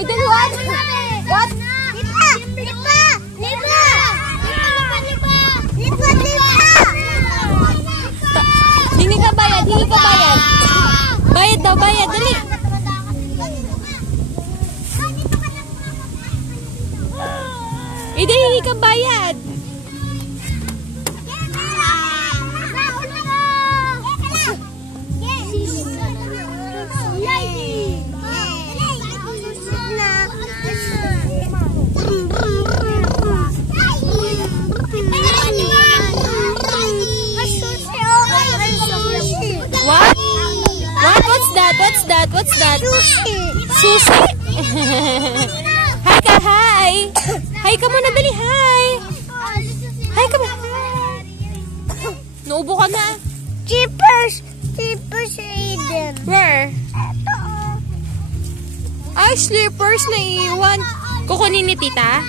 And then what? What? Hingi ka bayad, hingi ka bayad. Bayad daw, bayad, dali. Hindi, hingi ka bayad. What? What? What's that? What's that? What's that? Sushi? Hi ka, hi! Hi ka muna, dali, hi! Hi ka muna. Naubo ka na. Jeepers! Jeepers, Aiden. Where? Ay, slippers na iwan. Kukunin ni tita?